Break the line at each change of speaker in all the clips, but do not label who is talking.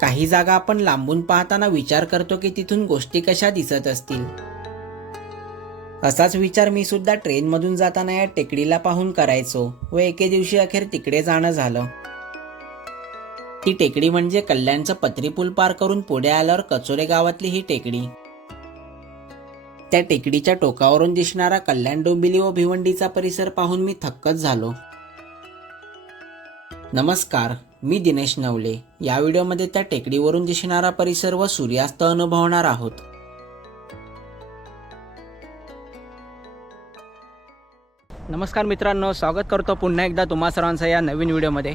काही जागा आपण लांबून पाहताना विचार करतो की तिथून गोष्टी कशा दिसत असतील. असाच विचार मी सुद्धा ट्रेनमधून जाताना या टेकडीला पाहून करायचो व एके दिवशी अखेर तिकडे जाणं झालं. ती टेकडी म्हणजे कल्याणचं पत्री पूल पार करून पुढे आल्यावर कचोरे गावातली ही टेकडी. त्या टेकडीच्या टोकावरून दिसणारा कल्याण डोंबिली व भिवंडीचा परिसर पाहून मी थक्कच झालो. नमस्कार मी दिनेश नवले. या व्हिडिओमध्ये त्या टेकडीवरून दिसणारा परिसर व सूर्यास्त अनुभवणार आहोत.
नमस्कार मित्रांनो स्वागत करतो पुन्हा एकदा तुम्हा सर्वांचं या नवीन व्हिडिओमध्ये.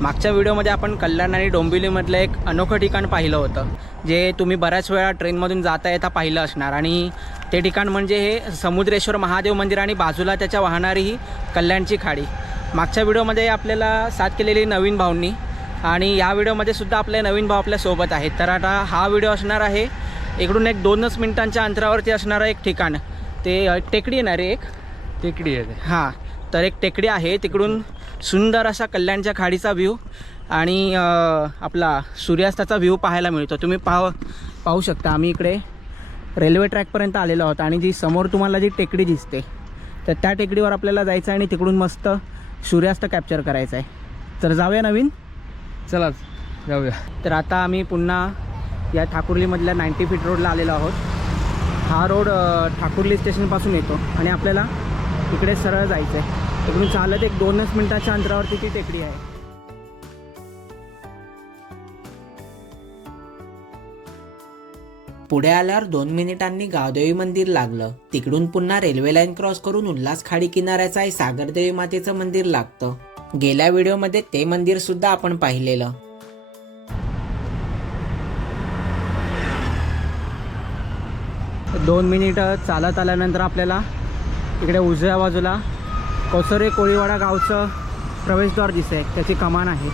मागच्या व्हिडिओमध्ये आपण कल्याण आणि डोंबिवलीमधलं एक अनोखं ठिकाण पाहिलं होतं जे तुम्ही बऱ्याच वेळा ट्रेनमधून जाता येता पाहिलं असणार. आणि ते ठिकाण म्हणजे हे समुद्रेश्वर महादेव मंदिर आणि बाजूला त्याच्या वाहणारी ही कल्याणची खाडी. मागच्या व्हिडिओमध्ये आपल्याला साथ केलेली नवीन भाऊंनी आणि या व्हिडिओमध्ये सुद्धा आपले नवीन भाऊ आपल्यासोबत आहेत. तर आता हा व्हिडिओ असणार आहे इकडून एक दोनच मिनिटांच्या अंतरावरती असणारं एक ठिकाण. ते टेकडी येणार आहे एक?
टेकडी आहे.
हां तर एक टेकडी आहे तिकडून सुंदर असा कल्याणच्या खाडीचा व्ह्यू आणि आपला सूर्यास्ताचा व्ह्यू पाहायला मिळतो. तुम्ही पाह पाहू शकता आम्ही इकडे रेल्वे ट्रॅकपर्यंत आलेलो आहोत आणि जी समोर तुम्हाला जी टेकडी दिसते तर त्या टेकडीवर आपल्याला जायचं आहे आणि तिकडून मस्त सूर्यास्त कॅप्चर करायचा आहे. तर जाऊया नवीन.
चला जाऊया.
तर आता आम्ही पुन्हा या ठाकुर्लीमधल्या नाईंटी फीट रोडला आलेलो आहोत. हा रोड ठाकुर्ली स्टेशनपासून येतो आणि आपल्याला इकडे सरळ जायचं आहे इकडून चालत एक दोनच मिनटाच्या अंतरावरती ती टेकडी आहे.
पुढे आल्यावर दोन मिनिटांनी गावदेवी मंदिर लागलं. तिकडून पुन्हा रेल्वे लाईन क्रॉस करून उल्हास खाडी किनाऱ्याचं आहे सागरदेवी मातेचं मंदिर लागतं. गेल्या व्हिडिओमध्ये ते मंदिर सुद्धा आपण पाहिलेलं.
दोन मिनिटं चालत आल्यानंतर आपल्याला इकडे उजव्या बाजूला कोसरे कोळीवाडा गावचं प्रवेशद्वार दिसतं आहे त्याची कमान आहे.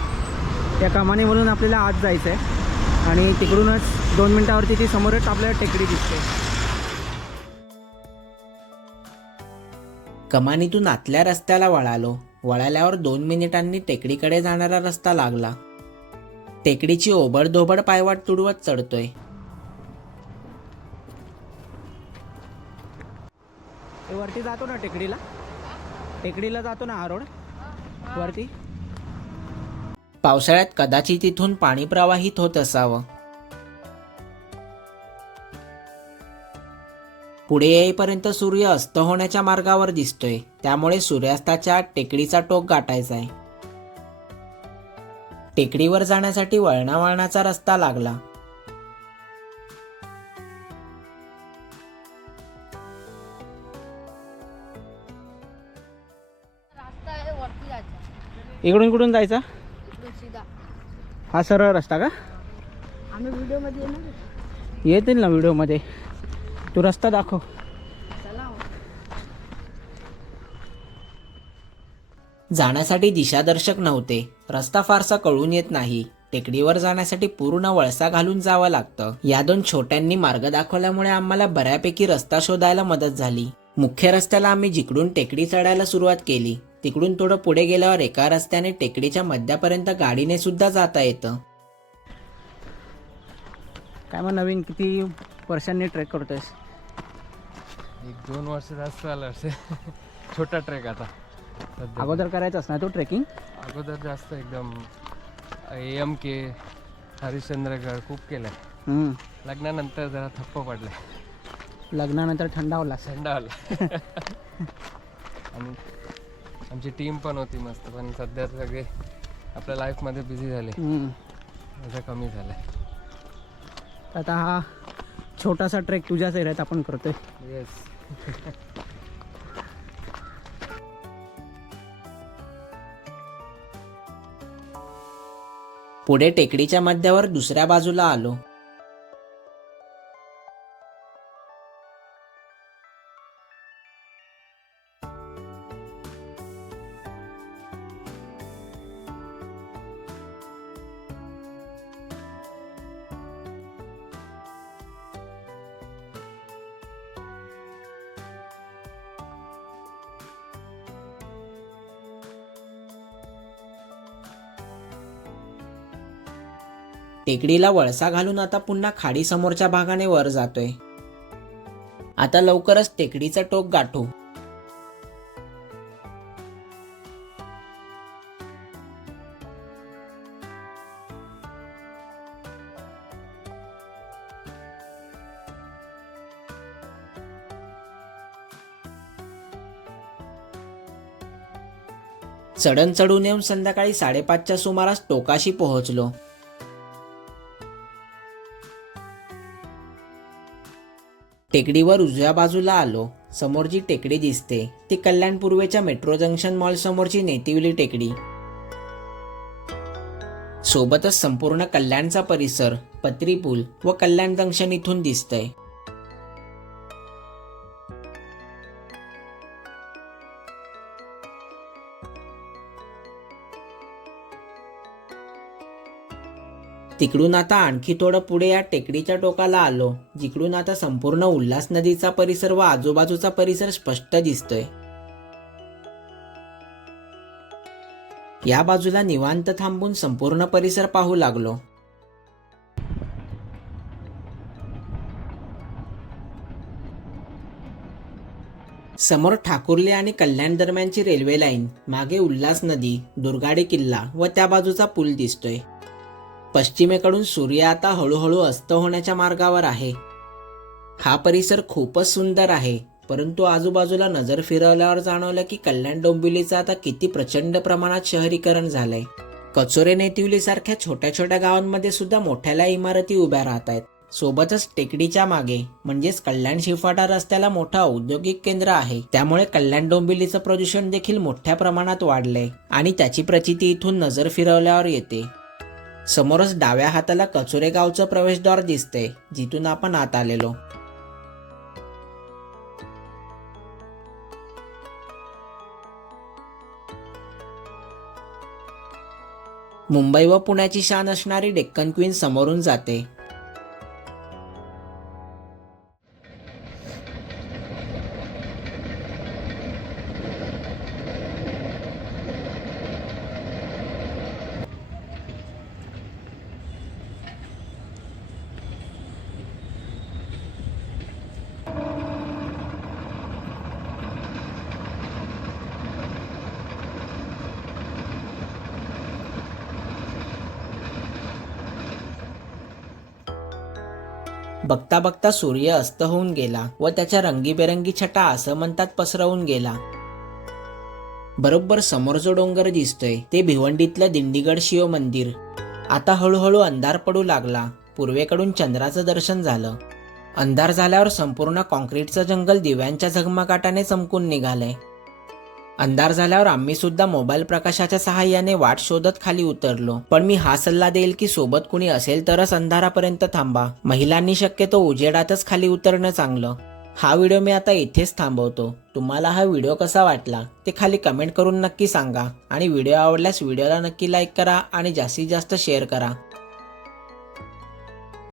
त्या कमानीमधून आपल्याला आत जायचं आहे आणि तिकडूनच दोन मिनिटावरती ती समोरच आपल्याला टेकडी दिसते.
कमानीतून आतल्या रस्त्याला वळालो. वळाल्यावर दोन मिनिटांनी टेकडीकडे जाणारा रस्ता लागला. टेकडीची ओबडधोबड पायवाट तुडवत चढतोय.
वरती जातो ना टेकडीला? टेकडीला जातो ना हा रोड? वरती?
पावसाळ्यात कदाचित तिथून पाणी प्रवाहित होत असावं. पुढे येईपर्यंत सूर्य अस्त होण्याच्या मार्गावर दिसतोय. त्यामुळे सूर्यास्ताच्या टेकडीचा टोक गाठायचा आहे. टेकडीवर जाण्यासाठी वळणा वळणाचा रस्ता लागला.
रास्ता आहे वरती जायचा.
इकडून कुठून जायचा?
इकडून सीधा
हा सरळ रस्ता का?
आम्ही व्हिडिओमध्ये
येतील ना व्हिडिओमध्ये. तू रस्ता दाखव.
जाण्यासाठी दिशादर्शक नव्हते. रस्ता फारसा कळून येत नाही. टेकडीवर जाण्यासाठी पूर्ण वळसा घालून जावं लागतं. या दोन छोट्यांनी मार्ग दाखवल्यामुळे आम्हाला बऱ्यापैकी रस्ता शोधायला मदत झाली. मुख्य रस्त्याला आम्ही जिकडून टेकडी चढायला सुरुवात केली तिकडून थोडं पुढे गेल्यावर एका रस्त्याने टेकडीच्या मध्यापर्यंत गाडीने सुद्धा जाता येतं.
काय मग नवीन किती वर्षांनी ट्रेक करतोयस?
एक दोन वर्ष जास्त झालं असे छोटा ट्रेक आता. सध्या.
अगोदर करायचंस ना तू ट्रेकिंग
अगोदर जास्त एकदम एम के हरिश्चंद्रगड खूप केलंय.
हम्म.
लग्नानंतर जरा थप्प पडलाय.
लग्नानंतर थंडावला
थंड आला आणि आमची टीम पण होती मस्त पण सध्या सगळे आपल्या लाईफमध्ये बिझी झाले.
हम्म.
माझं कमी झालंय.
आता हा छोटासा ट्रेक तुझ्याच एरियात आपण करतोय.
येस
पुढे टेकडीच्या मध्यावर दुसऱ्या बाजूला आलो. टेकडीला वळसा घालून आता पुन्हा खाडी समोरच्या भागाने वर जातोय. आता लवकरच टेकडीचं टोक गाठू. चढण चढून येऊन संध्याकाळी साडेपाचच्या सुमारास टोकाशी पोहोचलो. टेकडीवर उजव्या बाजूला आलो. समोर जी टेकडी दिसते. ती कल्याण पूर्वेच्या मेट्रो जंक्शन मॉल समोरची नेतिवली टेकडी. सोबतच संपूर्ण कल्याणचा परिसर पत्री पूल व कल्याण जंक्शन इथून दिसतंय. तिकडून आता आणखी थोडं पुढे या टेकडीच्या टोकाला आलो जिकडून आता संपूर्ण उल्हास नदीचा परिसर व आजूबाजूचा परिसर स्पष्ट दिसतोय. या बाजूला निवांत थांबून संपूर्ण परिसर पाहू लागलो. समोर ठाकुर्ले आणि कल्याण दरम्यानची रेल्वे लाईन मागे उल्हास नदी दुर्गाडे किल्ला व त्या बाजूचा पूल दिसतोय. पश्चिमेकडून सूर्य आता हळूहळू अस्त होण्याच्या मार्गावर आहे. हा परिसर खूपच सुंदर आहे परंतु आजूबाजूला नजर फिरवल्यावर जाणवलं की कल्याण डोंबिवलीचं आता किती प्रचंड प्रमाणात शहरीकरण झालंय. कचोरे नेतिवली सारख्या छोट्या छोट्या गावांमध्ये सुद्धा मोठ्याल्या इमारती उभ्या राहत आहेत सोबतच टेकडीच्या मागे म्हणजेच कल्याण शिफाटा रस्त्याला मोठा औद्योगिक केंद्र आहे. त्यामुळे कल्याण डोंबिवलीचं प्रदूषण देखील मोठ्या प्रमाणात वाढलंय आणि त्याची प्रचिती इथून नजर फिरवल्यावर येते. समोरच डाव्या हाताला कचोरे गावचं प्रवेशद्वार दिसते जिथून आपण आत आलेलो. मुंबई व पुण्याची शान असणारी डेक्कन क्वीन समोरून जाते. बघता बघता सूर्य अस्त होऊन गेला व त्याच्या रंगीबेरंगी छटा असं म्हणतात पसरवून गेला. बरोबर समोर जो डोंगर दिसतोय ते भिवंडीतलं दिंडीगड शिव मंदिर आता हळूहळू अंधार पडू लागला. पूर्वेकडून चंद्राचं दर्शन झालं. अंधार झाल्यावर संपूर्ण कॉन्क्रीटचं जंगल दिव्यांच्या झगमगाटाने चमकून निघालंय. अंधार झाल्यावर आम्ही सुद्धा मोबाईल प्रकाशाच्या सहाय्याने वाट शोधत खाली उतरलो. पण मी हा सल्ला देईल की सोबत कुणी असेल तरच अंधारापर्यंत थांबा. महिलांनी शक्यतो उजेडातच खाली उतरणं चांगलं. हा व्हिडिओ मी आता इथेच थांबवतो. तुम्हाला हा व्हिडिओ कसा वाटला ते खाली कमेंट करून नक्की सांगा. आणि व्हिडिओ आवडल्यास व्हिडिओला नक्की लाईक करा आणि जास्तीत जास्त शेअर करा.